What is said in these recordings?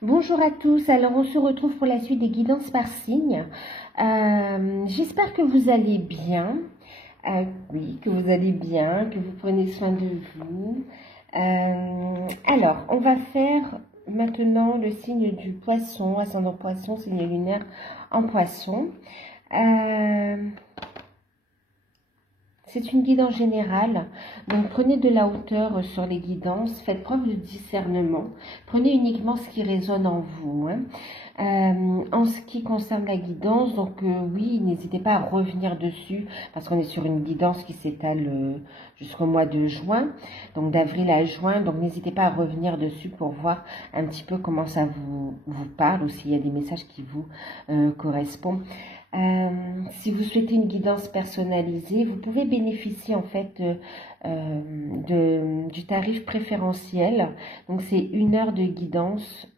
Bonjour à tous, alors on se retrouve pour la suite des guidances par signe. J'espère que vous allez bien, oui, que vous allez bien, que vous prenez soin de vous. Alors, on va faire maintenant le signe du poisson, ascendant poisson, signe lunaire en poisson. C'est une guidance générale, donc prenez de la hauteur sur les guidances, faites preuve de discernement, prenez uniquement ce qui résonne en vous. En ce qui concerne la guidance, donc oui, n'hésitez pas à revenir dessus, parce qu'on est sur une guidance qui s'étale jusqu'au mois de juin, donc d'avril à juin, donc n'hésitez pas à revenir dessus pour voir un petit peu comment ça vous parle, ou s'il y a des messages qui vous correspondent. Si vous souhaitez une guidance personnalisée, vous pouvez bénéficier en fait du tarif préférentiel. Donc c'est 1 heure de guidance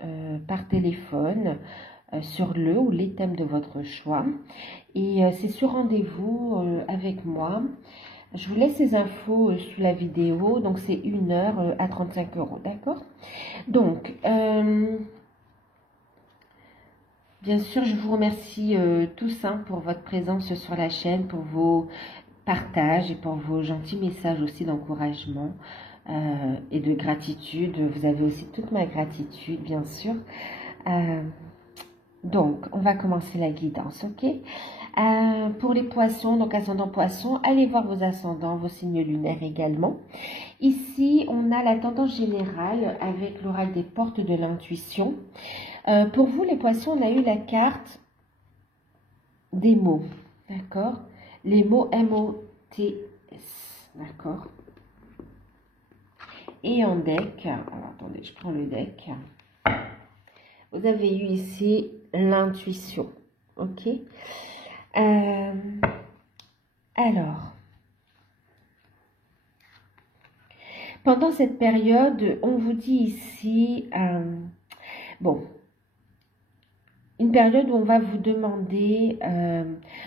par téléphone sur le ou les thèmes de votre choix. Et c'est sur rendez-vous avec moi. Je vous laisse les infos sous la vidéo. Donc c'est 1 heure à 35 €, d'accord? Donc bien sûr, je vous remercie tous pour votre présence sur la chaîne, pour vos partages et pour vos gentils messages aussi d'encouragement et de gratitude. Vous avez aussi toute ma gratitude, bien sûr. Donc, on va commencer la guidance, ok? Pour les poissons, donc ascendant poisson, allez voir vos ascendants, vos signes lunaires également. Ici, on a la tendance générale avec l'oracle des portes de l'intuition. Pour vous, les poissons, on a eu la carte des mots, d'accord? Les mots M-O-T-S, d'accord? Et en deck, alors attendez, je prends le deck. Vous avez eu ici l'intuition, ok? Alors, pendant cette période, on vous dit ici, bon, une période où on va vous demander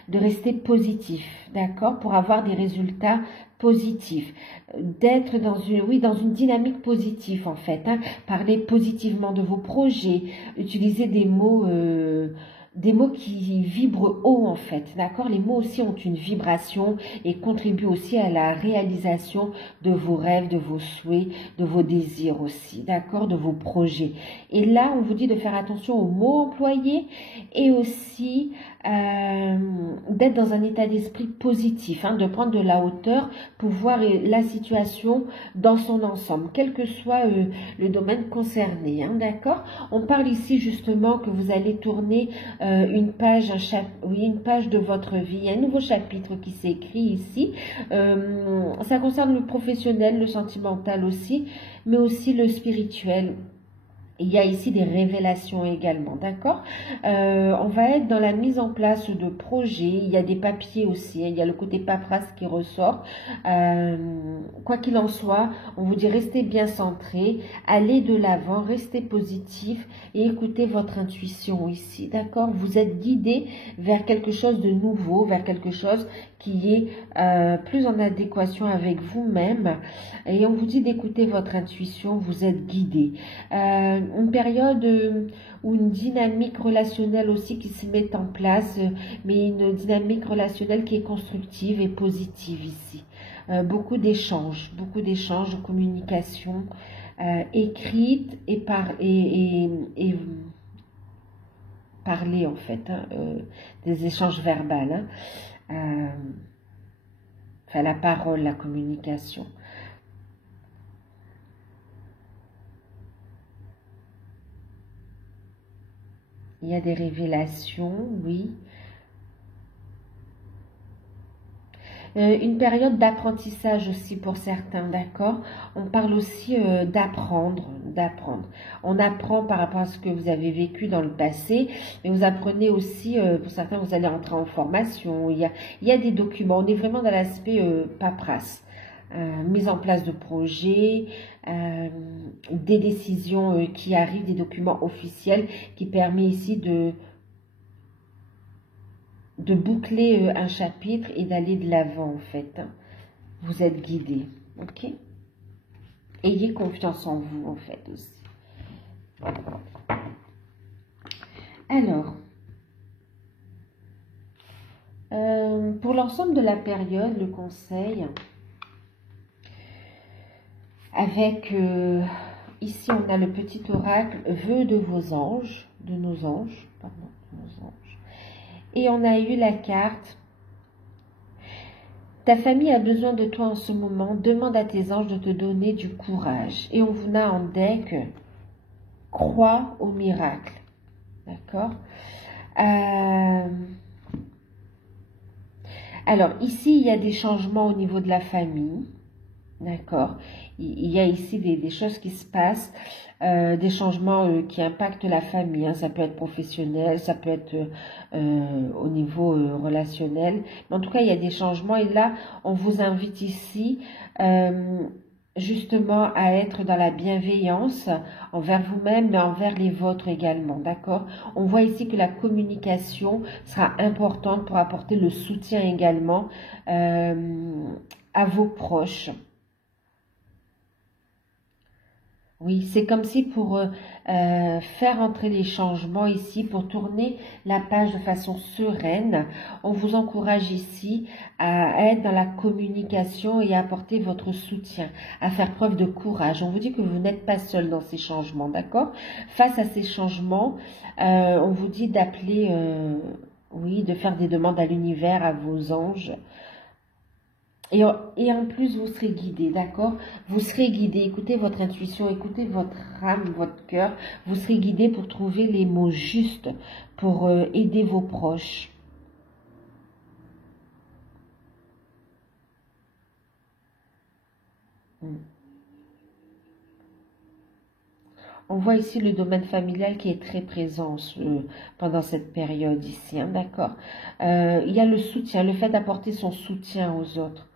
de rester positif, d'accord, pour avoir des résultats positifs, d'être dans une dynamique positive en fait, parler positivement de vos projets, utiliser des mots qui vibrent haut en fait, d'accord. Les mots aussi ont une vibration et contribuent aussi à la réalisation de vos rêves, de vos souhaits, de vos désirs aussi, d'accord, de vos projets. Et là, on vous dit de faire attention aux mots employés et aussi d'être dans un état d'esprit positif, de prendre de la hauteur pour voir la situation dans son ensemble, quel que soit le domaine concerné, d'accord. On parle ici justement que vous allez tourner une page de votre vie. Il y a un nouveau chapitre qui s'écrit ici. Ça concerne le professionnel, le sentimental aussi, mais aussi le spirituel. Il y a ici des révélations également, d'accord. On va être dans la mise en place de projets. Il y a des papiers aussi. Il y a le côté paperasse qui ressort. Quoi qu'il en soit, on vous dit restez bien centré, allez de l'avant, restez positif et écoutez votre intuition ici, d'accord. Vous êtes guidé vers quelque chose de nouveau, vers quelque chose qui est plus en adéquation avec vous-même. Et on vous dit d'écouter votre intuition, vous êtes guidé. Une période où une dynamique relationnelle aussi qui se met en place, mais une dynamique relationnelle qui est constructive et positive ici. Beaucoup d'échanges, de communication écrite et parler en fait, des échanges verbales. Enfin, la parole, la communication. Il y a des révélations, oui. Une période d'apprentissage aussi pour certains, d'accord. On parle aussi d'apprendre. On apprend par rapport à ce que vous avez vécu dans le passé, mais vous apprenez aussi, pour certains, vous allez entrer en formation. Il y a des documents. On est vraiment dans l'aspect paperasse. Mise en place de projets, des décisions qui arrivent, des documents officiels qui permettent ici de boucler un chapitre et d'aller de l'avant en fait. Vous êtes guidé, ok. Ayez confiance en vous en fait aussi. Alors, pour l'ensemble de la période, le conseil, avec, ici on a le petit oracle, vœux de vos anges, de nos anges, pardon, de nos anges. Et on a eu la carte, ta famille a besoin de toi en ce moment, demande à tes anges de te donner du courage. Et on vous a en deck, crois au miracle, d'accord. Alors, ici, il y a des changements au niveau de la famille. D'accord. Il y a ici des choses qui se passent, des changements qui impactent la famille. Hein. Ça peut être professionnel, ça peut être au niveau relationnel. Mais en tout cas, il y a des changements. Et là, on vous invite ici justement à être dans la bienveillance envers vous-même, mais envers les vôtres également. D'accord. On voit ici que la communication sera importante pour apporter le soutien également à vos proches. Oui, c'est comme si pour faire entrer les changements ici, pour tourner la page de façon sereine, on vous encourage ici à être dans la communication et à apporter votre soutien, à faire preuve de courage. On vous dit que vous n'êtes pas seul dans ces changements, d'accord? Face à ces changements, on vous dit d'appeler, oui, de faire des demandes à l'univers, à vos anges. Et en plus, vous serez guidé, d'accord? Vous serez guidé, écoutez votre intuition, écoutez votre âme, votre cœur. Vous serez guidé pour trouver les mots justes, pour aider vos proches. On voit ici le domaine familial qui est très présent pendant cette période ici, hein, d'accord? Il y a le soutien, le fait d'apporter son soutien aux autres.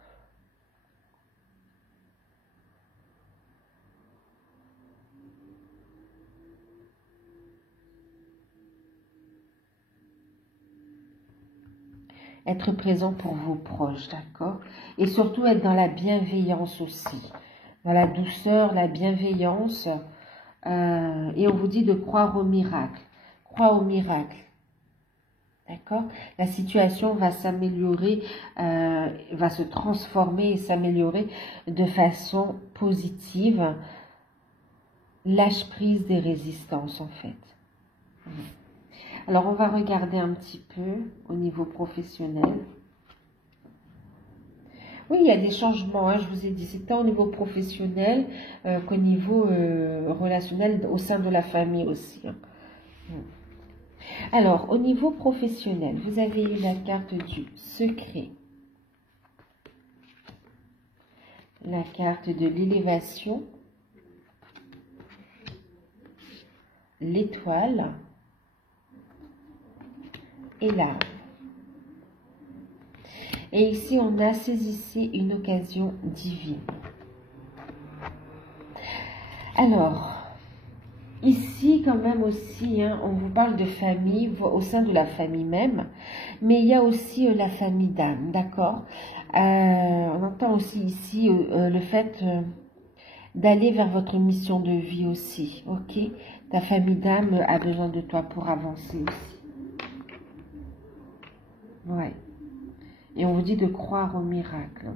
Être présent pour vos proches, d'accord? Et surtout être dans la bienveillance aussi, dans la douceur, la bienveillance. Et on vous dit de croire au miracle. Crois au miracle, d'accord? La situation va s'améliorer, va se transformer et s'améliorer de façon positive. Lâche prise des résistances, en fait. Alors, on va regarder un petit peu au niveau professionnel. Oui, il y a des changements, hein, je vous ai dit, c'est tant au niveau professionnel qu'au niveau relationnel au sein de la famille aussi. Hein. Alors, au niveau professionnel, vous avez eu la carte du secret, la carte de l'élévation, l'étoile et l'arbre. Et ici, on a saisissé une occasion divine. Alors, ici, quand même aussi, hein, on vous parle de famille, au sein de la famille même, mais il y a aussi la famille d'âme, d'accord? On entend aussi ici le fait d'aller vers votre mission de vie aussi, ok? Ta famille d'âme a besoin de toi pour avancer aussi. Ouais. Et on vous dit de croire au miracle.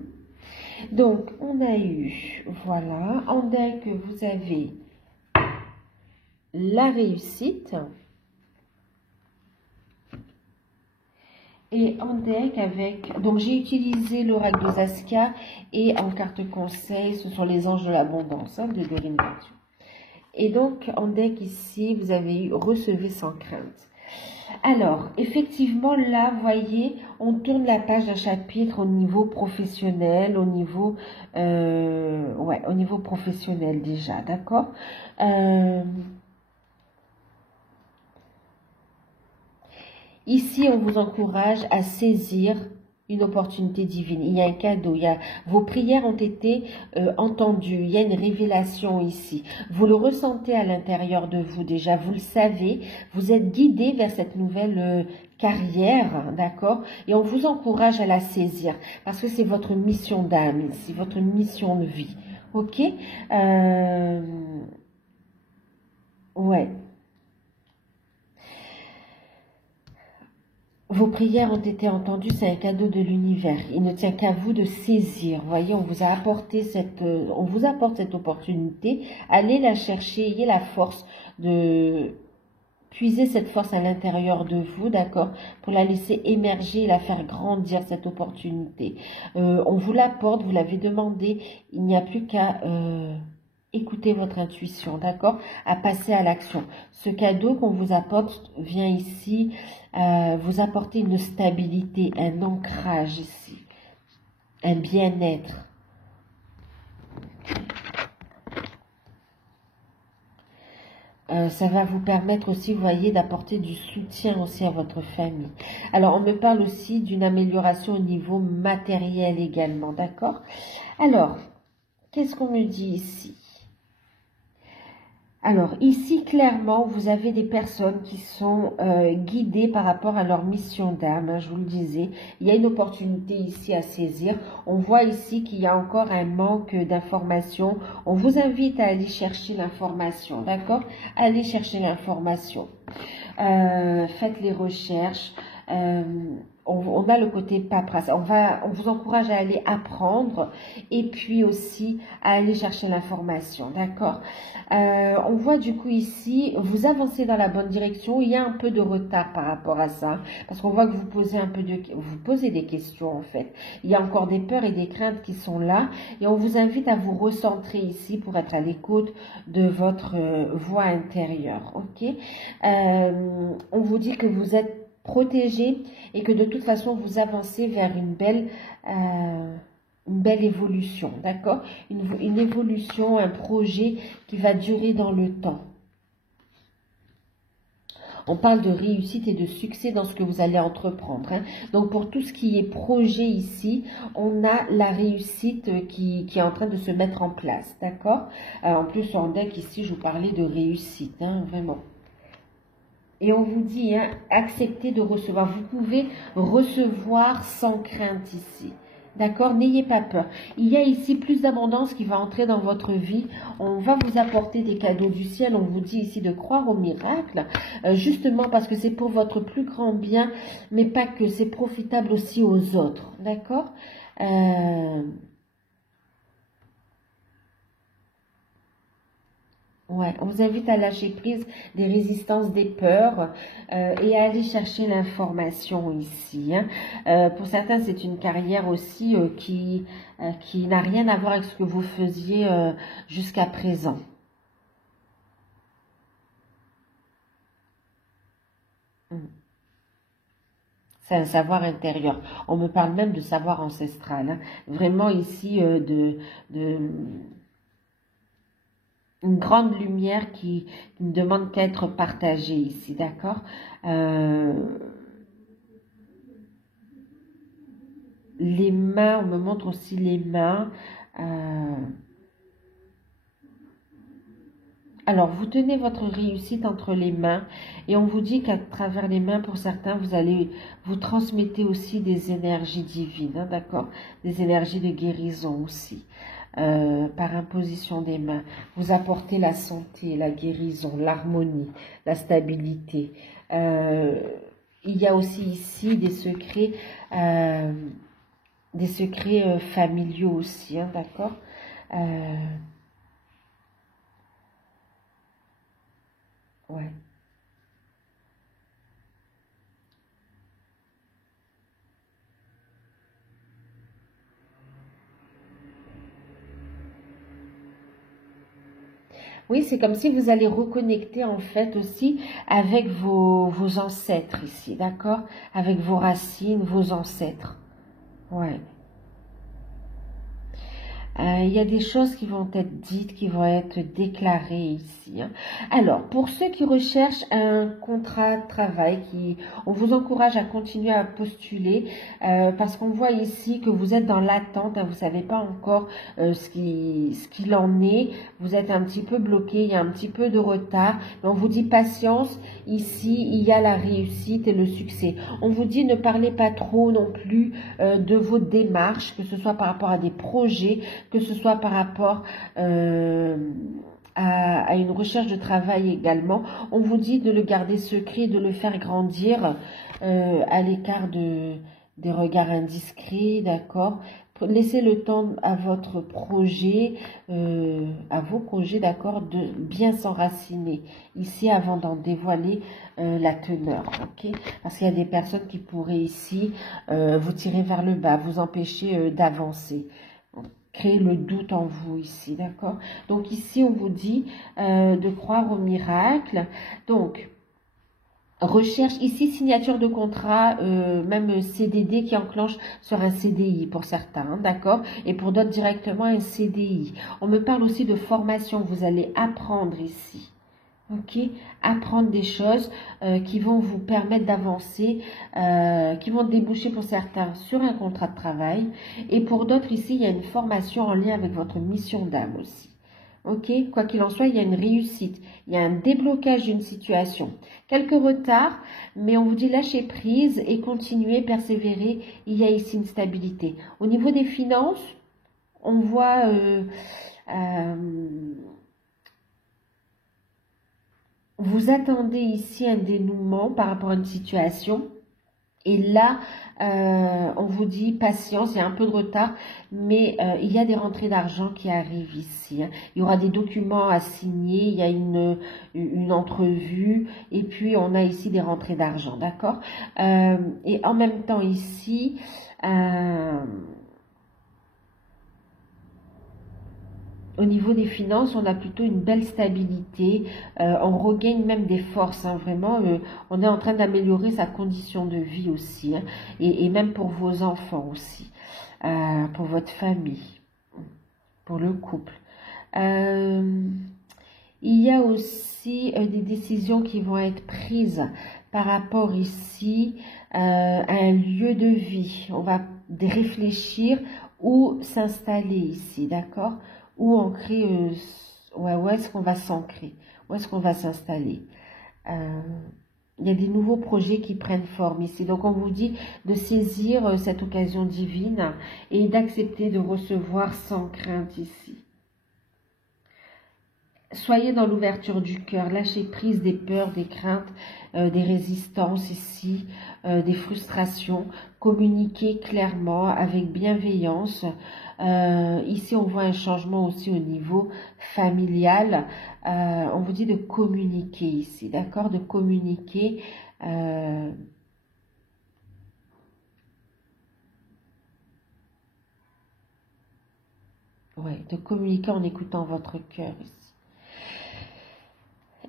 Donc, on a eu, voilà, en deck, vous avez la réussite. Et en deck avec, donc j'ai utilisé l'oracle de Saskia et en carte conseil, ce sont les anges de l'abondance, hein, de Dorine Virtue. Et donc, en deck ici, vous avez eu recevez sans crainte. Alors, effectivement, là, vous voyez, on tourne la page d'un chapitre au niveau professionnel, au niveau, ouais, au niveau professionnel déjà, d'accord? Ici, on vous encourage à saisir une opportunité divine. Il y a un cadeau, vos prières ont été entendues, il y a une révélation ici. Vous le ressentez à l'intérieur de vous déjà, vous le savez, vous êtes guidé vers cette nouvelle carrière, d'accord? Et on vous encourage à la saisir parce que c'est votre mission d'âme, c'est votre mission de vie, ok? Ouais. Vos prières ont été entendues, c'est un cadeau de l'univers. Il ne tient qu'à vous de saisir. Vous voyez, on vous apporte cette opportunité. Allez la chercher, ayez la force de puiser cette force à l'intérieur de vous, d'accord, pour la laisser émerger et la faire grandir, cette opportunité. On vous l'apporte, vous l'avez demandé, il n'y a plus qu'à écouter votre intuition, d'accord, à passer à l'action. Ce cadeau qu'on vous apporte vient ici vous apporter une stabilité, un ancrage ici, un bien-être. Ça va vous permettre aussi, vous voyez, d'apporter du soutien aussi à votre famille. Alors, on me parle aussi d'une amélioration au niveau matériel également, d'accord? Alors, qu'est-ce qu'on me dit ici? Alors, ici, clairement, vous avez des personnes qui sont guidées par rapport à leur mission d'âme, hein, je vous le disais. Il y a une opportunité ici à saisir. On voit ici qu'il y a encore un manque d'informations. On vous invite à aller chercher l'information, d'accord? Allez chercher l'information. Faites les recherches. On a le côté paperasse. On vous encourage à aller apprendre et puis aussi à aller chercher l'information, d'accord? On voit du coup ici, vous avancez dans la bonne direction. Il y a un peu de retard par rapport à ça, parce qu'on voit que vous posez des questions en fait. Il y a encore des peurs et des craintes qui sont là, et on vous invite à vous recentrer ici pour être à l'écoute de votre voix intérieure, ok? On vous dit que vous êtes protégé et que de toute façon vous avancez vers une belle évolution, d'accord, une évolution, un projet qui va durer dans le temps. On parle de réussite et de succès dans ce que vous allez entreprendre, hein. Donc pour tout ce qui est projet ici, on a la réussite qui est en train de se mettre en place, d'accord. En plus en deck ici je vous parlais de réussite, hein, vraiment. Et on vous dit, hein, acceptez de recevoir. Vous pouvez recevoir sans crainte ici. D'accord? N'ayez pas peur. Il y a ici plus d'abondance qui va entrer dans votre vie. On va vous apporter des cadeaux du ciel. On vous dit ici de croire au miracle. Justement parce que c'est pour votre plus grand bien. Mais pas que, c'est profitable aussi aux autres. D'accord? Ouais, on vous invite à lâcher prise des résistances, des peurs et à aller chercher l'information ici, hein. Pour certains, c'est une carrière aussi qui n'a rien à voir avec ce que vous faisiez jusqu'à présent. C'est un savoir intérieur. On me parle même de savoir ancestral, hein. Vraiment ici une grande lumière qui ne demande qu'à être partagée ici, d'accord? Les mains, on me montre aussi les mains. Alors, vous tenez votre réussite entre les mains et on vous dit qu'à travers les mains, pour certains, vous transmettez aussi des énergies divines, hein, d'accord? Des énergies de guérison aussi. Par imposition des mains, vous apportez la santé, la guérison, l'harmonie, la stabilité. Il y a aussi ici des secrets familiaux aussi, hein, d'accord? Ouais. Oui, c'est comme si vous allez reconnecter en fait aussi avec vos ancêtres ici, d'accord? Avec vos racines, vos ancêtres. Ouais. Il y a des choses qui vont être dites, qui vont être déclarées ici, hein. Alors, pour ceux qui recherchent un contrat de travail, on vous encourage à continuer à postuler parce qu'on voit ici que vous êtes dans l'attente, hein, vous ne savez pas encore ce qu'il en est, vous êtes un petit peu bloqué, il y a un petit peu de retard, mais on vous dit patience, ici il y a la réussite et le succès. On vous dit ne parlez pas trop non plus de vos démarches, que ce soit par rapport à des projets, que ce soit par rapport à une recherche de travail également. On vous dit de le garder secret, de le faire grandir à l'écart des regards indiscrets, d'accord? Laissez le temps à votre projet, à vos projets, d'accord, de bien s'enraciner ici avant d'en dévoiler la teneur, ok? Parce qu'il y a des personnes qui pourraient ici vous tirer vers le bas, vous empêcher d'avancer, créer le doute en vous ici, d'accord? Donc ici, on vous dit de croire au miracle. Donc, recherche ici, signature de contrat, même CDD qui enclenche sur un CDI pour certains, hein, d'accord? Et pour d'autres directement un CDI. On me parle aussi de formation, vous allez apprendre ici, ok? Apprendre des choses qui vont vous permettre d'avancer, qui vont déboucher pour certains sur un contrat de travail. Et pour d'autres ici, il y a une formation en lien avec votre mission d'âme aussi. Ok, quoi qu'il en soit, il y a une réussite, il y a un déblocage d'une situation. Quelques retards, mais on vous dit lâcher prise et continuer, persévérer. Il y a ici une stabilité. Au niveau des finances, on voit vous attendez ici un dénouement par rapport à une situation. Et là, on vous dit patience, il y a un peu de retard, mais il y a des rentrées d'argent qui arrivent ici, hein. Il y aura des documents à signer, il y a une entrevue, et puis on a ici des rentrées d'argent, d'accord? Et en même temps ici, au niveau des finances, on a plutôt une belle stabilité, on regagne même des forces, hein, vraiment, on est en train d'améliorer sa condition de vie aussi, hein, et même pour vos enfants aussi, pour votre famille, pour le couple. Il y a aussi des décisions qui vont être prises par rapport ici à un lieu de vie. On va réfléchir où s'installer ici, d'accord? Où ancrer, où est-ce qu'on va s'ancrer? Où est-ce qu'on va s'installer? Il y a des nouveaux projets qui prennent forme ici. Donc, on vous dit de saisir cette occasion divine et d'accepter de recevoir sans crainte ici. Soyez dans l'ouverture du cœur, lâchez prise des peurs, des craintes, des résistances ici, des frustrations. Communiquez clairement, avec bienveillance. Ici, on voit un changement aussi au niveau familial. On vous dit de communiquer ici, d'accord? De communiquer. Ouais, de communiquer en écoutant votre cœur ici.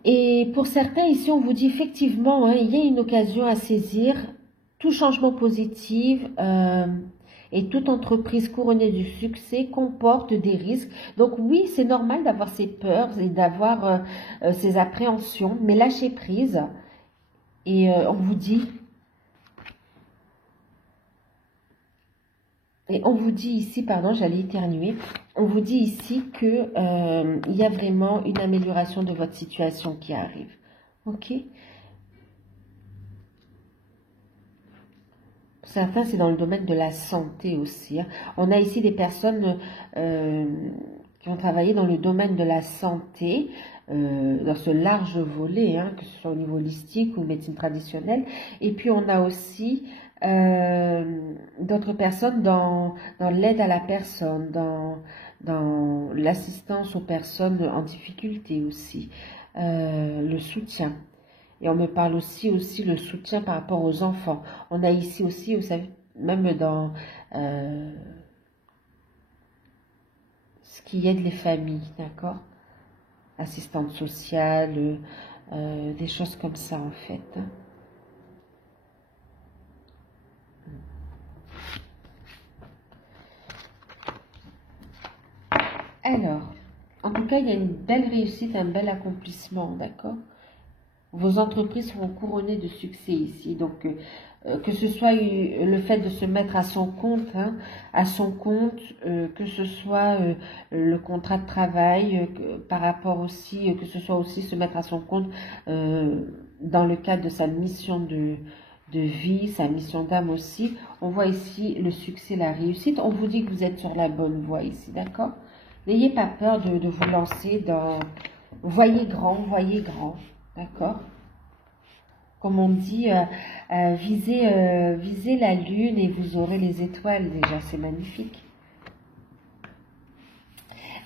Et pour certains, ici, on vous dit effectivement, hein, il y a une occasion à saisir. Tout changement positif et toute entreprise couronnée du succès comporte des risques. Donc oui, c'est normal d'avoir ces peurs et d'avoir ces appréhensions, mais lâchez prise. Et on vous dit... Et on vous dit ici, pardon, j'allais éternuer, on vous dit ici que il y a vraiment une amélioration de votre situation qui arrive. Ok? Certains, c'est dans le domaine de la santé aussi, hein. On a ici des personnes qui ont travaillé dans le domaine de la santé, dans ce large volet, hein, que ce soit au niveau holistique ou médecine traditionnelle. Et puis, on a aussi d'autres personnes dans l'aide à la personne, dans l'assistance aux personnes en difficulté aussi, le soutien. Et on me parle aussi le soutien par rapport aux enfants. On a ici aussi, vous savez, même dans ce qui aide les familles, d'accord? Assistante sociale, des choses comme ça en fait. Alors, en tout cas, il y a une belle réussite, un bel accomplissement, d'accord? Vos entreprises seront couronnées de succès ici. Donc, que ce soit le fait de se mettre à son compte, hein, que ce soit le contrat de travail, par rapport aussi, que ce soit aussi se mettre à son compte dans le cadre de sa mission de vie, sa mission d'âme aussi. On voit ici le succès, la réussite. On vous dit que vous êtes sur la bonne voie ici, d'accord? N'ayez pas peur de vous lancer voyez grand, d'accord? Comme on dit, visez la lune et vous aurez les étoiles déjà, c'est magnifique.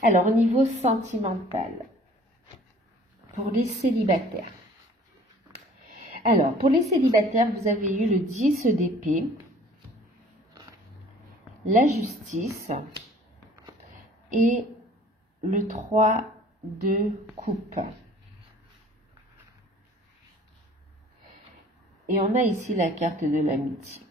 Alors, au niveau sentimental, pour les célibataires. Alors, pour les célibataires, vous avez eu le 10 d'épée, la justice et le 3 de coupe. Et on a ici la carte de l'amitié.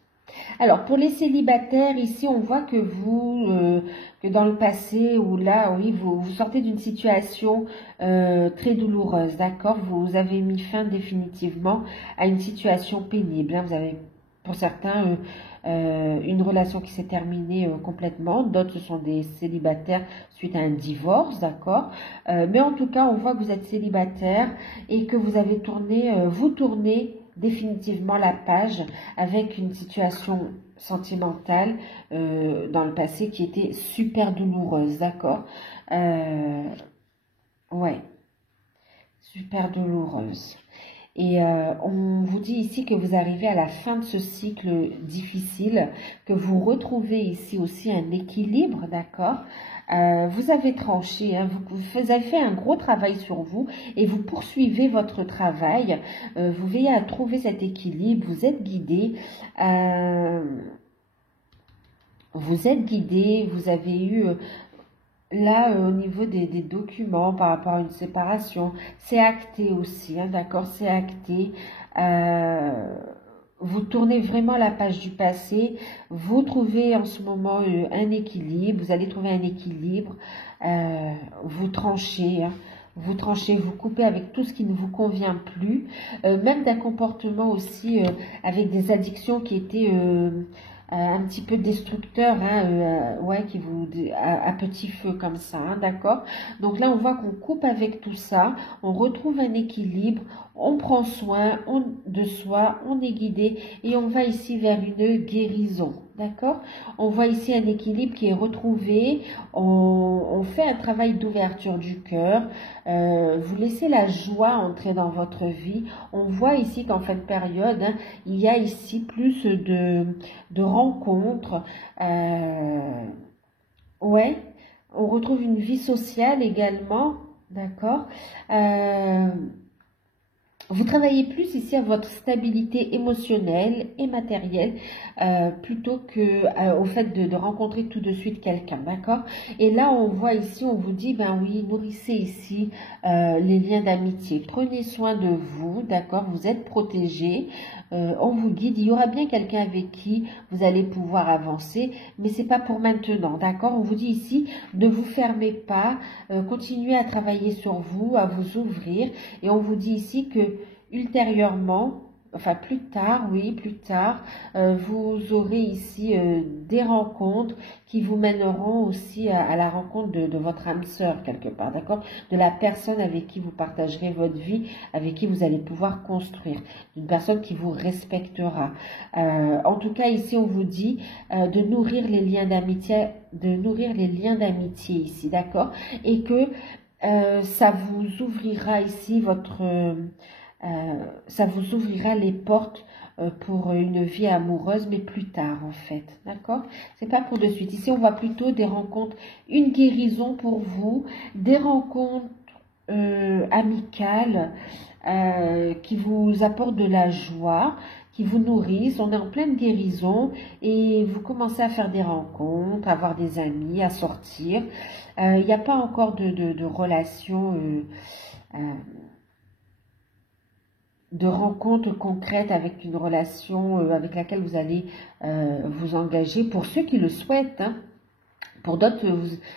Alors, pour les célibataires, ici, on voit que que dans le passé, ou là, oui, vous sortez d'une situation très douloureuse, d'accord? Vous avez mis fin définitivement à une situation pénible, hein. Vous avez, pour certains, une relation qui s'est terminée complètement. D'autres, ce sont des célibataires suite à un divorce, d'accord? Mais en tout cas, on voit que vous êtes célibataire et que vous avez vous tournez définitivement la page avec une situation sentimentale dans le passé qui était super douloureuse, d'accord? Ouais, super douloureuse. Et on vous dit ici que vous arrivez à la fin de ce cycle difficile, que vous retrouvez ici aussi un équilibre, d'accord? Vous avez tranché, hein, vous avez fait un gros travail sur vous et vous poursuivez votre travail. Vous veillez à trouver cet équilibre, vous êtes guidé. Vous avez eu... Là, au niveau des documents par rapport à une séparation, c'est acté aussi, hein, d'accord, c'est acté. Vous tournez vraiment la page du passé, vous trouvez en ce moment un équilibre, vous allez trouver un équilibre, vous tranchez, hein, vous coupez avec tout ce qui ne vous convient plus, même d'un comportement aussi avec des addictions qui étaient... un petit peu destructeur, hein, ouais, qui vous à petit feu comme ça, hein, d'accord. Donc là, on voit qu'on coupe avec tout ça, on retrouve un équilibre, on prend soin de soi, on est guidé et on va ici vers une guérison, d'accord. On voit ici un équilibre qui est retrouvé, on fait un travail d'ouverture du cœur, vous laissez la joie entrer dans votre vie. On voit ici qu'en fin de période, hein, il y a ici plus de rencontres, ouais, on retrouve une vie sociale également, d'accord. Vous travaillez plus ici à votre stabilité émotionnelle et matérielle plutôt que au fait de rencontrer tout de suite quelqu'un, d'accord? Et là, on voit ici, on vous dit, ben oui, nourrissez ici les liens d'amitié. Prenez soin de vous, d'accord? Vous êtes protégés. On vous guide. Il y aura bien quelqu'un avec qui vous allez pouvoir avancer, mais c'est pas pour maintenant, d'accord? On vous dit ici, ne vous fermez pas, continuez à travailler sur vous, à vous ouvrir, et on vous dit ici que ultérieurement, enfin plus tard, oui, plus tard, vous aurez ici des rencontres qui vous mèneront aussi à la rencontre de votre âme sœur quelque part, d'accord? De la personne avec qui vous partagerez votre vie, avec qui vous allez pouvoir construire, une personne qui vous respectera. En tout cas, ici, on vous dit de nourrir les liens d'amitié, ici, d'accord? Et que ça vous ouvrira ici ça vous ouvrira les portes pour une vie amoureuse, mais plus tard en fait, d'accord? C'est pas pour de suite. Ici, on voit plutôt des rencontres, une guérison pour vous, des rencontres amicales qui vous apportent de la joie, qui vous nourrissent. On est en pleine guérison et vous commencez à faire des rencontres, à avoir des amis, à sortir. Il n'y a pas encore de relation... de rencontres concrètes avec une relation avec laquelle vous allez vous engager, pour ceux qui le souhaitent, hein. Pour d'autres,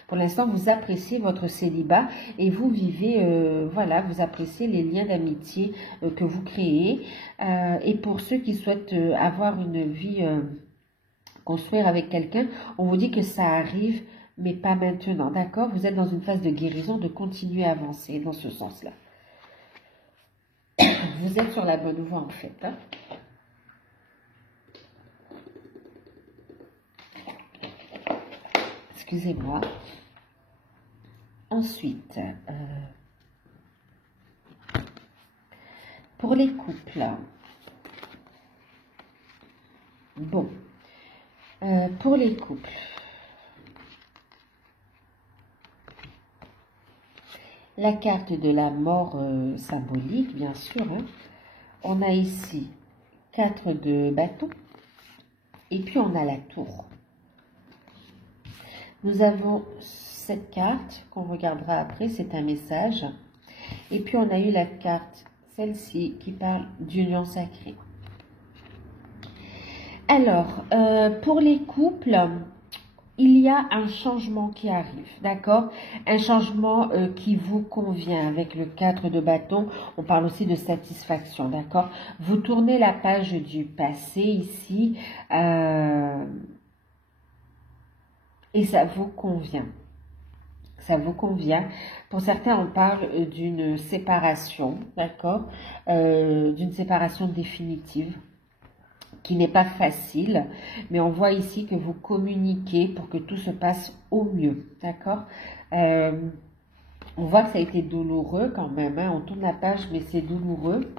pour l'instant, vous appréciez votre célibat et vous vivez, voilà, vous appréciez les liens d'amitié que vous créez. Et pour ceux qui souhaitent avoir une vie, construire avec quelqu'un, on vous dit que ça arrive, mais pas maintenant, d'accord? Vous êtes dans une phase de guérison, de continuer à avancer dans ce sens-là. Vous êtes sur la bonne voie en fait, hein. Excusez-moi. Ensuite, Pour les couples. Bon. Pour les couples. La carte de la mort symbolique, bien sûr. Hein. On a ici 4 de bâton. Et puis on a la tour. Nous avons cette carte qu'on regardera après, c'est un message. Et puis on a eu la carte, celle-ci, qui parle d'union sacrée. Alors, pour les couples, il y a un changement qui arrive, d'accord? Un changement qui vous convient avec le 4 de bâton. On parle aussi de satisfaction, d'accord? Vous tournez la page du passé ici et ça vous convient. Ça vous convient. Pour certains, on parle d'une séparation, d'accord? D'une séparation définitive, qui n'est pas facile, mais on voit ici que vous communiquez pour que tout se passe au mieux, d'accord? On voit que ça a été douloureux quand même, hein? On tourne la page, mais c'est douloureux.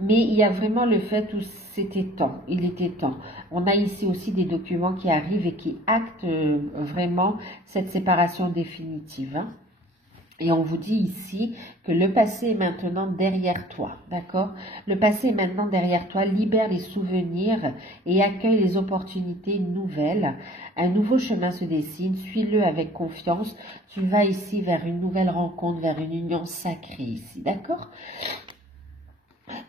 Mais il y a vraiment le fait où c'était temps, il était temps. On a ici aussi des documents qui arrivent et qui actent vraiment cette séparation définitive, hein? Et on vous dit ici que le passé est maintenant derrière toi, d'accord? Le passé est maintenant derrière toi, libère les souvenirs et accueille les opportunités nouvelles. Un nouveau chemin se dessine, suis-le avec confiance. Tu vas ici vers une nouvelle rencontre, vers une union sacrée ici, d'accord?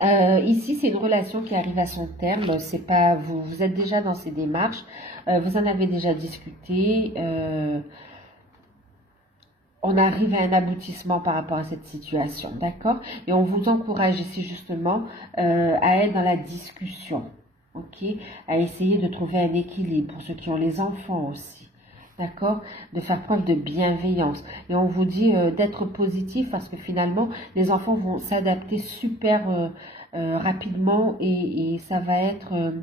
Ici, c'est une relation qui arrive à son terme. C'est pas vous êtes déjà dans ces démarches, vous en avez déjà discuté. On arrive à un aboutissement par rapport à cette situation, d'accord? Et on vous encourage ici justement à être dans la discussion, ok? À essayer de trouver un équilibre pour ceux qui ont les enfants aussi, d'accord? De faire preuve de bienveillance. Et on vous dit d'être positif parce que finalement, les enfants vont s'adapter super rapidement et ça va être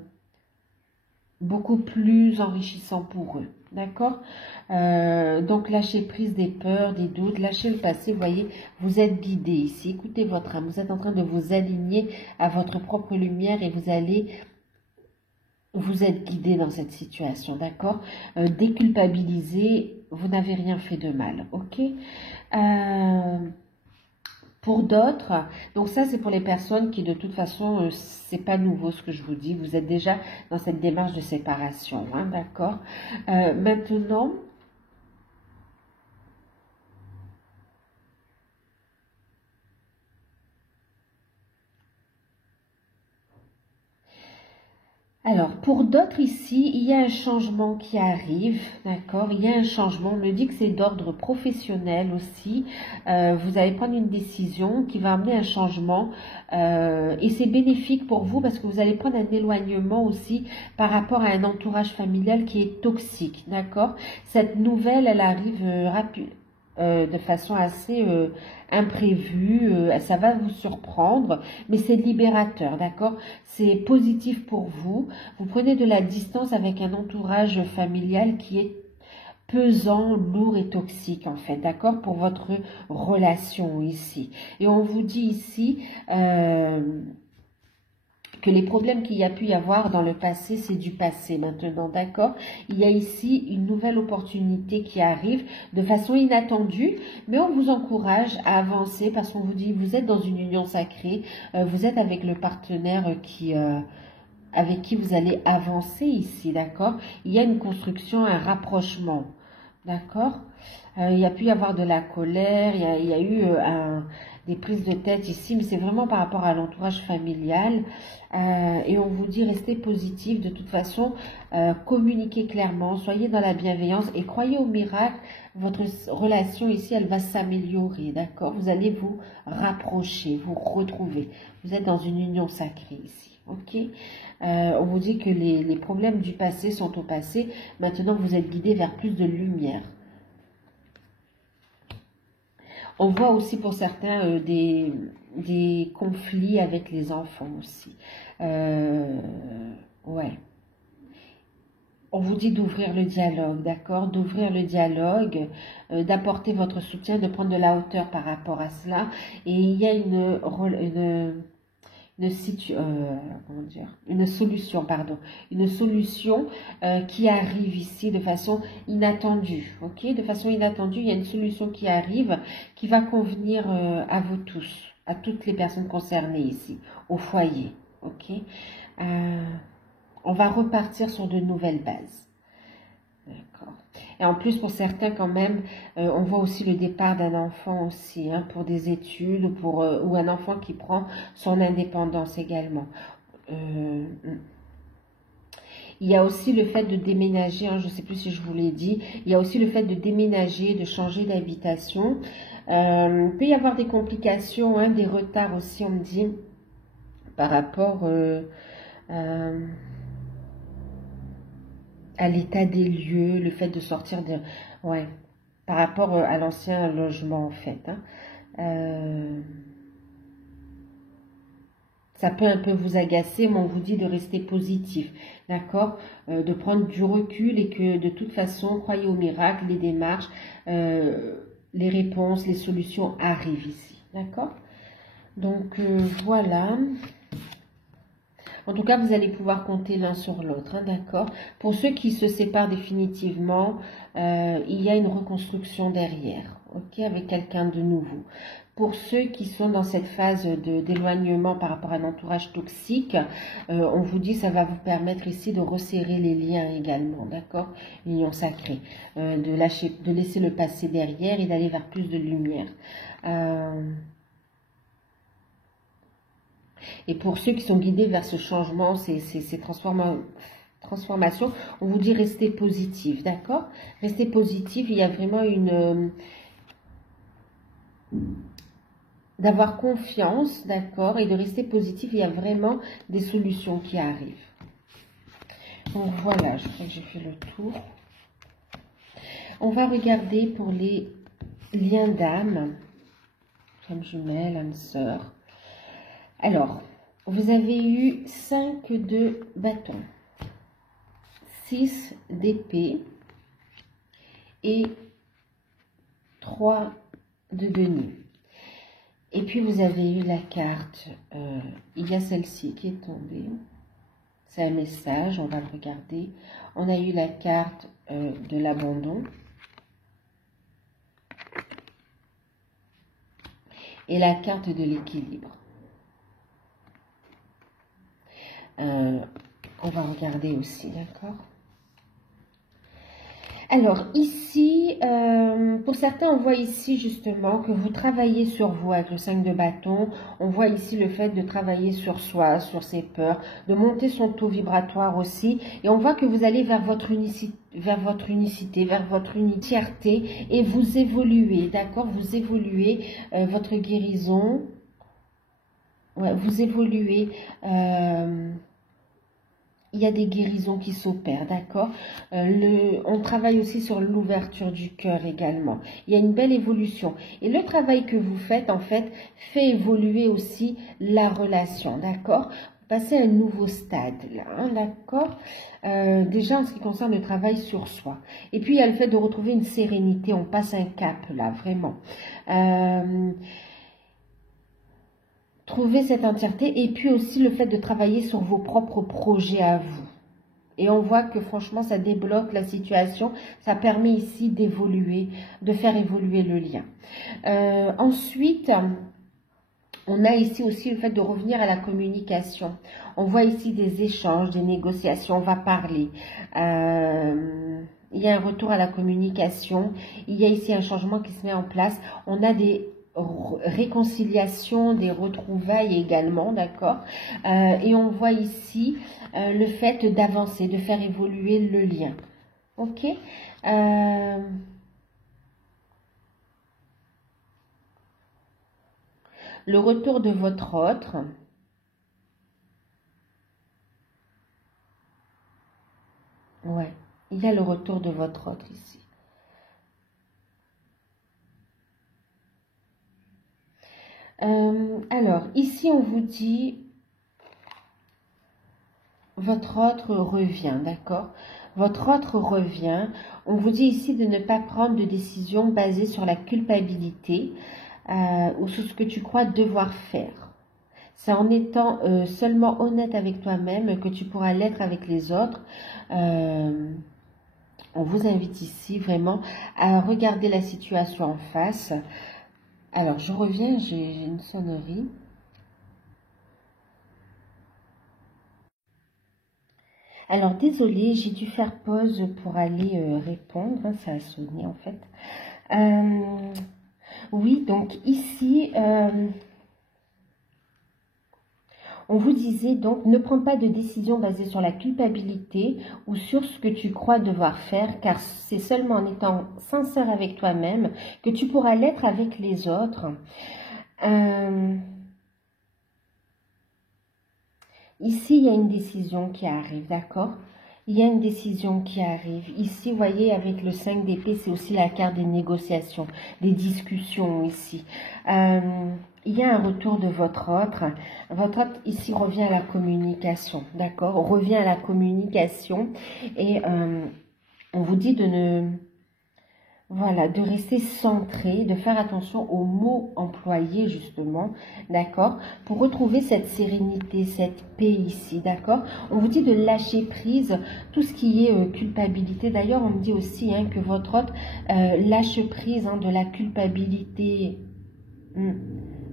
beaucoup plus enrichissant pour eux. D'accord? Donc, lâchez prise des peurs, des doutes, lâchez le passé. Vous voyez, vous êtes guidé ici. Écoutez votre âme. Vous êtes en train de vous aligner à votre propre lumière et vous êtes guidé dans cette situation. D'accord? Déculpabilisez. Vous n'avez rien fait de mal. Ok? Pour d'autres, donc ça c'est pour les personnes qui de toute façon, c'est pas nouveau ce que je vous dis, vous êtes déjà dans cette démarche de séparation, hein, d'accord? Maintenant, alors, pour d'autres ici, il y a un changement qui arrive, d'accord? Il y a un changement, on me dit que c'est d'ordre professionnel aussi. Vous allez prendre une décision qui va amener un changement et c'est bénéfique pour vous parce que vous allez prendre un éloignement aussi par rapport à un entourage familial qui est toxique, d'accord? Cette nouvelle, elle arrive de façon assez imprévue, ça va vous surprendre, mais c'est libérateur, d'accord? C'est positif pour vous. Vous prenez de la distance avec un entourage familial qui est pesant, lourd et toxique en fait, d'accord? Pour votre relation ici. Et on vous dit ici que les problèmes qu'il y a pu y avoir dans le passé, c'est du passé maintenant, d'accord? Il y a ici une nouvelle opportunité qui arrive de façon inattendue, mais on vous encourage à avancer parce qu'on vous dit, vous êtes dans une union sacrée, vous êtes avec le partenaire avec qui vous allez avancer ici, d'accord? Il y a une construction, un rapprochement, d'accord? Il y a pu y avoir de la colère, il y a eu des prises de tête ici, mais c'est vraiment par rapport à l'entourage familial. Et on vous dit restez positif, de toute façon, communiquez clairement, soyez dans la bienveillance et croyez au miracle. Votre relation ici, elle va s'améliorer, d'accord? Vous allez vous rapprocher, vous retrouver. Vous êtes dans une union sacrée ici, ok? On vous dit que les problèmes du passé sont au passé. Maintenant, vous êtes guidé vers plus de lumière. On voit aussi pour certains des conflits avec les enfants aussi. Ouais. on vous dit d'ouvrir le dialogue, d'accord? D'ouvrir le dialogue, d'apporter votre soutien, de prendre de la hauteur par rapport à cela. Et il y a comment dire, une solution, pardon, une solution qui arrive ici de façon inattendue, ok? De façon inattendue, il y a une solution qui arrive, qui va convenir à vous tous, à toutes les personnes concernées ici, au foyer, ok? On va repartir sur de nouvelles bases. D'accord. Et en plus, pour certains, quand même, on voit aussi le départ d'un enfant aussi, hein, pour des études, ou un enfant qui prend son indépendance également. Il y a aussi le fait de déménager, hein, je ne sais plus si je vous l'ai dit, il y a aussi le fait de déménager, de changer d'habitation. Il peut y avoir des complications, hein, des retards aussi, on me dit, par rapport à l'état des lieux, le fait de sortir de... Ouais, par rapport à l'ancien logement en fait. Hein. Ça peut un peu vous agacer, mais on vous dit de rester positif, d'accord? De prendre du recul et que de toute façon, croyez au miracle, les démarches, les réponses, les solutions arrivent ici, d'accord? Donc voilà. En tout cas, vous allez pouvoir compter l'un sur l'autre, hein, d'accord? Pour ceux qui se séparent définitivement, il y a une reconstruction derrière, ok? Avec quelqu'un de nouveau. Pour ceux qui sont dans cette phase d'éloignement par rapport à un entourage toxique, on vous dit ça va vous permettre ici de resserrer les liens également, d'accord? L'union sacrée, de laisser le passé derrière et d'aller vers plus de lumière. Et pour ceux qui sont guidés vers ce changement, ces transformations, on vous dit restez positif, d'accord? Restez positif, il y a vraiment d'avoir confiance, d'accord? Et de rester positif, il y a vraiment des solutions qui arrivent. Donc voilà, je crois que j'ai fait le tour. On va regarder pour les liens d'âme, âme jumelle, âme sœur. Alors, vous avez eu 5 de bâton, 6 d'épée et 3 de denier. Et puis, vous avez eu la carte, il y a celle-ci qui est tombée. C'est un message, on va le regarder. On a eu la carte de l'abandon. Et la carte de l'équilibre. On va regarder aussi, d'accord? Alors ici, pour certains, on voit ici justement que vous travaillez sur vous avec le 5 de bâton. On voit ici le fait de travailler sur soi, sur ses peurs, de monter son taux vibratoire aussi. Et on voit que vous allez vers votre unicité, vers votre entièreté et vous évoluez, d'accord? Vous évoluez, votre guérison, ouais, vous évoluez. Il y a des guérisons qui s'opèrent, d'accord? On travaille aussi sur l'ouverture du cœur également. Il y a une belle évolution. Et le travail que vous faites, en fait, fait évoluer aussi la relation, d'accord? Passer à un nouveau stade, là, hein, d'accord? Déjà, en ce qui concerne le travail sur soi. Et puis, il y a le fait de retrouver une sérénité. On passe un cap, là, vraiment. Trouver cette entièreté et puis aussi le fait de travailler sur vos propres projets à vous. Et on voit que franchement, ça débloque la situation, ça permet ici d'évoluer, de faire évoluer le lien. Ensuite, on a ici aussi le fait de revenir à la communication. On voit ici des échanges, des négociations, on va parler. Il y a un retour à la communication, il y a ici un changement qui se met en place. On a des réconciliation, des retrouvailles également, d'accord? Et on voit ici le fait d'avancer, de faire évoluer le lien. Ok? Le retour de votre autre. Ouais, il y a le retour de votre autre ici. Alors, ici, on vous dit, votre autre revient, d'accord? Votre autre revient. On vous dit ici de ne pas prendre de décision basée sur la culpabilité ou sur ce que tu crois devoir faire. C'est en étant seulement honnête avec toi-même que tu pourras l'être avec les autres. On vous invite ici vraiment à regarder la situation en face. Alors, je reviens, j'ai une sonnerie. Alors, désolée, j'ai dû faire pause pour aller répondre. Hein, ça a sonné en fait. Oui, donc ici, on vous disait donc, ne prends pas de décision basée sur la culpabilité ou sur ce que tu crois devoir faire, car c'est seulement en étant sincère avec toi-même que tu pourras l'être avec les autres. Ici, il y a une décision qui arrive, d'accord? Il y a une décision qui arrive. Ici, vous voyez, avec le 5 d'épée, c'est aussi la carte des négociations, des discussions ici. Il y a un retour de votre autre. Votre autre, ici, revient à la communication, d'accord? Revient à la communication et on vous dit de ne... Voilà, de rester centré, de faire attention aux mots employés justement, d'accord, pour retrouver cette sérénité, cette paix ici, d'accord. On vous dit de lâcher prise tout ce qui est culpabilité. D'ailleurs, on me dit aussi hein, que votre hôte lâche prise hein, de la culpabilité.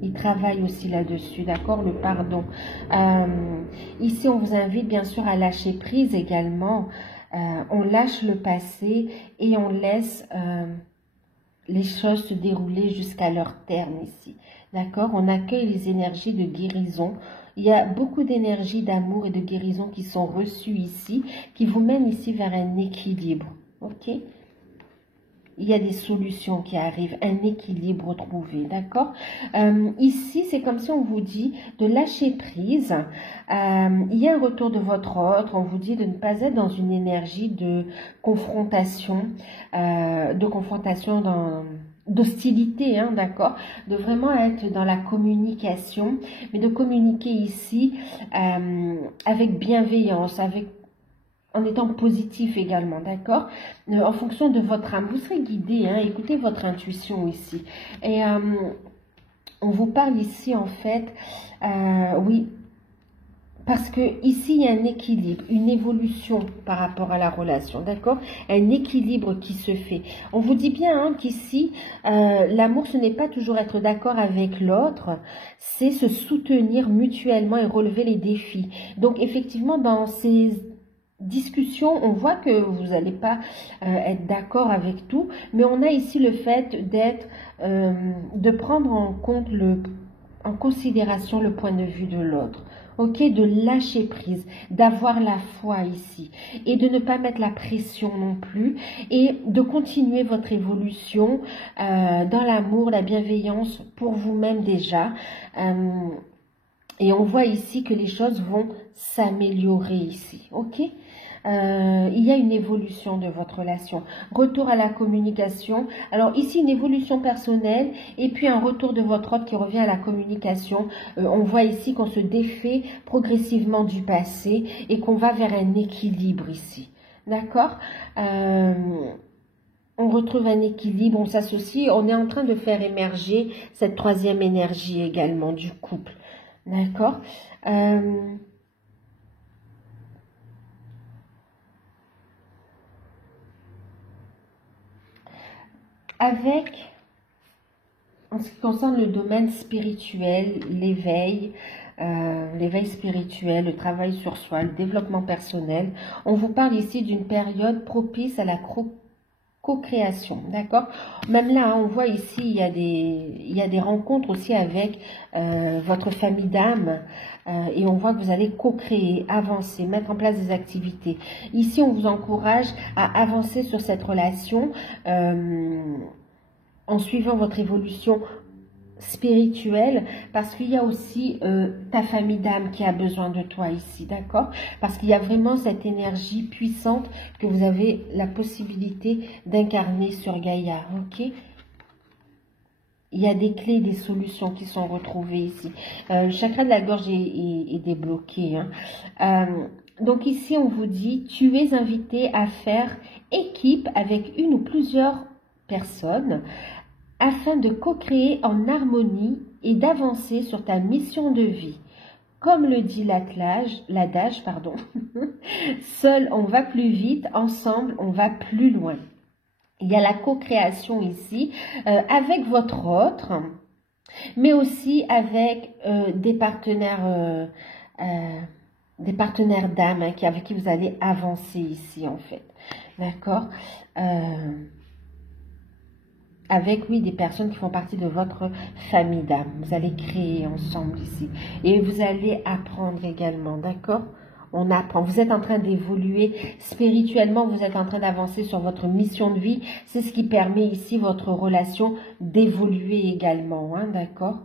Il travaille aussi là-dessus, d'accord, le pardon. Ici, on vous invite bien sûr à lâcher prise également. On lâche le passé et on laisse les choses se dérouler jusqu'à leur terme ici. D'accord? On accueille les énergies de guérison. Il y a beaucoup d'énergies d'amour et de guérison qui sont reçues ici, qui vous mènent ici vers un équilibre. Ok? Il y a des solutions qui arrivent, un équilibre trouvé, d'accord? Ici, c'est comme si on vous dit de lâcher prise. Il y a un retour de votre autre. On vous dit de ne pas être dans une énergie de confrontation, d'hostilité, hein, d'accord? De vraiment être dans la communication, mais de communiquer ici avec bienveillance, en étant positif également, d'accord? En fonction de votre âme, vous serez guidé, hein, écoutez votre intuition ici. Et on vous parle ici, en fait, oui, parce que ici, il y a un équilibre, une évolution par rapport à la relation, d'accord? Un équilibre qui se fait. On vous dit bien hein, qu'ici, l'amour, ce n'est pas toujours être d'accord avec l'autre, c'est se soutenir mutuellement et relever les défis. Donc, effectivement, dans ces discussion, on voit que vous n'allez pas être d'accord avec tout, mais on a ici le fait d'être, de prendre en considération le point de vue de l'autre. Ok, de lâcher prise, d'avoir la foi ici et de ne pas mettre la pression non plus et de continuer votre évolution dans l'amour, la bienveillance pour vous-même déjà. Et on voit ici que les choses vont s'améliorer ici, ok? Il y a une évolution de votre relation. Retour à la communication. Alors ici, une évolution personnelle et puis un retour de votre autre qui revient à la communication. On voit ici qu'on se défait progressivement du passé et qu'on va vers un équilibre ici. D'accord? On retrouve un équilibre, on s'associe. On est en train de faire émerger cette troisième énergie également du couple. D'accord? Avec, en ce qui concerne le domaine spirituel, l'éveil spirituel, le travail sur soi, le développement personnel, on vous parle ici d'une période propice à la co-création, d'accord? Même là, on voit ici, il y a des rencontres aussi avec votre famille d'âme et on voit que vous allez co-créer, avancer, mettre en place des activités. Ici, on vous encourage à avancer sur cette relation en suivant votre évolution spirituelle, parce qu'il y a aussi ta famille d'âme qui a besoin de toi ici, d'accord? Parce qu'il y a vraiment cette énergie puissante que vous avez la possibilité d'incarner sur Gaïa, ok? Il y a des clés, des solutions qui sont retrouvées ici. Le chakra de la gorge est débloqué. Hein. Donc ici, on vous dit, tu es invité à faire équipe avec une ou plusieurs personnes afin de co-créer en harmonie et d'avancer sur ta mission de vie. Comme le dit l'adage, pardon, seul on va plus vite, ensemble on va plus loin. Il y a la co-création ici avec votre autre, mais aussi avec des partenaires d'âme hein, avec qui vous allez avancer ici en fait. D'accord avec, oui, des personnes qui font partie de votre famille d'âme. Vous allez créer ensemble ici. Et vous allez apprendre également, d'accord? On apprend. Vous êtes en train d'évoluer spirituellement. Vous êtes en train d'avancer sur votre mission de vie. C'est ce qui permet ici votre relation d'évoluer également, hein, d'accord?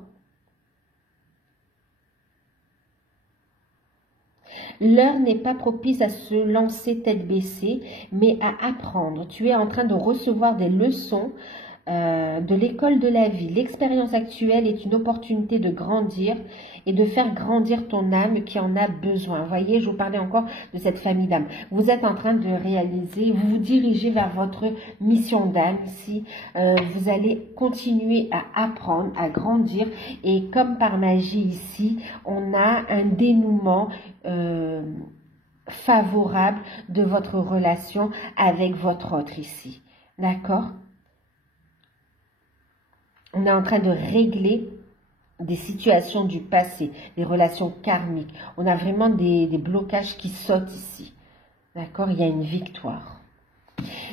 L'heure n'est pas propice à se lancer tête baissée, mais à apprendre. Tu es en train de recevoir des leçons de l'école de la vie. L'expérience actuelle est une opportunité de grandir et de faire grandir ton âme qui en a besoin. Vous voyez, je vous parlais encore de cette famille d'âme. Vous êtes en train de réaliser, vous vous dirigez vers votre mission d'âme ici. Vous allez continuer à apprendre, à grandir et comme par magie ici, on a un dénouement favorable de votre relation avec votre autre ici. D'accord ? On est en train de régler des situations du passé, des relations karmiques. On a vraiment des blocages qui sautent ici. D'accord? Il y a une victoire.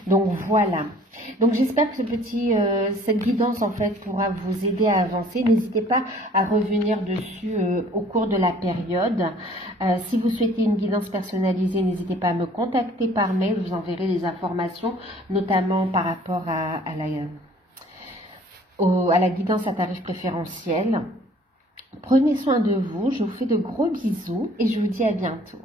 Donc voilà. Donc j'espère que cette guidance en fait pourra vous aider à avancer. N'hésitez pas à revenir dessus au cours de la période. Si vous souhaitez une guidance personnalisée, n'hésitez pas à me contacter par mail. Je vous enverrai les informations, notamment par rapport à la guidance à tarif préférentiel. Prenez soin de vous, je vous fais de gros bisous et je vous dis à bientôt.